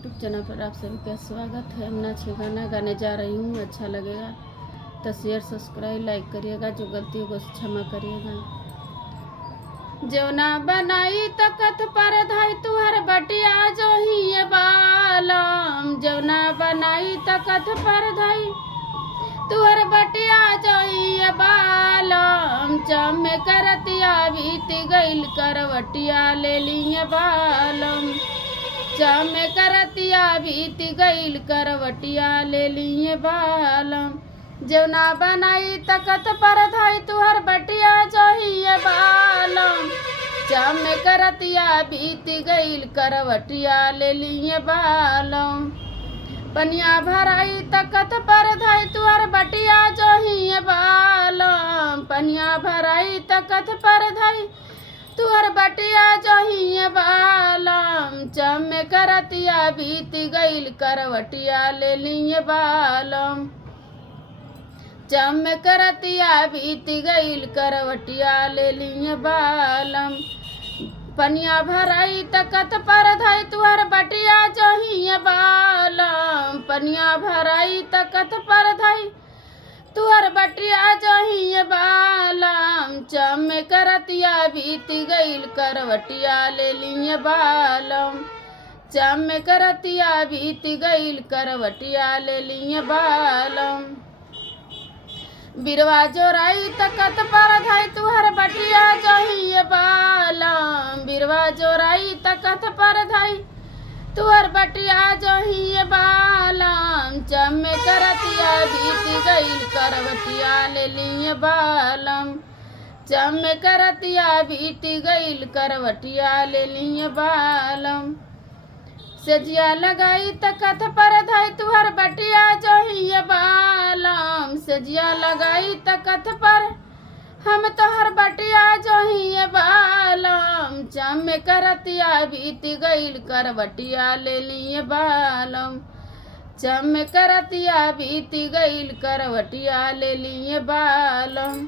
YouTube channel पर आप सभी का स्वागत है। मैं नाच गाना गाने जा रही हूँ। अच्छा लगेगा तो शेयर सब्सक्राइब लाइक करिएगा। जो गलती को क्षमा करिएगा। जौना बनाई तकत पर धाई तुहर बटिया जो ही बालम। जौना बनाई तकत पर धाई तुहर बटिया जो ही बालम। चम करतिया बीत गईल करवटिया ले लिए बालम। चम करतिया बीत गईल करवटिया ले लिए बालम। जौना बनाई तकत पर धाई तुहर बटिया जो ही बालम। चम करतिया बीत गईल करवटिया ले लिए बालम। पनिया भराई तकत पर धाई तुहर बटिया जो ही बालम। पनिया भराई तकत पर धाई तुहर बटिया जो ही बालम। चम करतिया बीत गईल करवटिया ले लिए बालम। चम करतिया बीत गईल करवटिया ले लिए बालम। पनिया भराई तकत पर धाई तुहर बटिया जो ही बालम। पनिया भराई तकत पर धाई तुहर बटिया जो ही बालम। चम करतिया बीत गईल करवटिया ले लिए बालम। चम करतिया बीत गईल करवटिया ले लिए बालम। बिरवा जोराई तकत पर धाई तुहर बटिया जो ही बालम। बिरवा जोराई तकत पर धाई तुहर बटिया जो ही बालम। चम करतिया बीत गईल करवटिया ले लिए बालम। चम करतिया बीत गईल करवटिया ले लिए बालम। सजिया लगाई तकत पर धाई तुहर बटिया जो ही बालम। सजिया लगाई तकत पर हम तोहर बटिया जो ही बालम। चम करतिया बीत गईल करवटिया ले लिए बालम। चम करतिया बीत गईल करवटिया ले लिए बालम।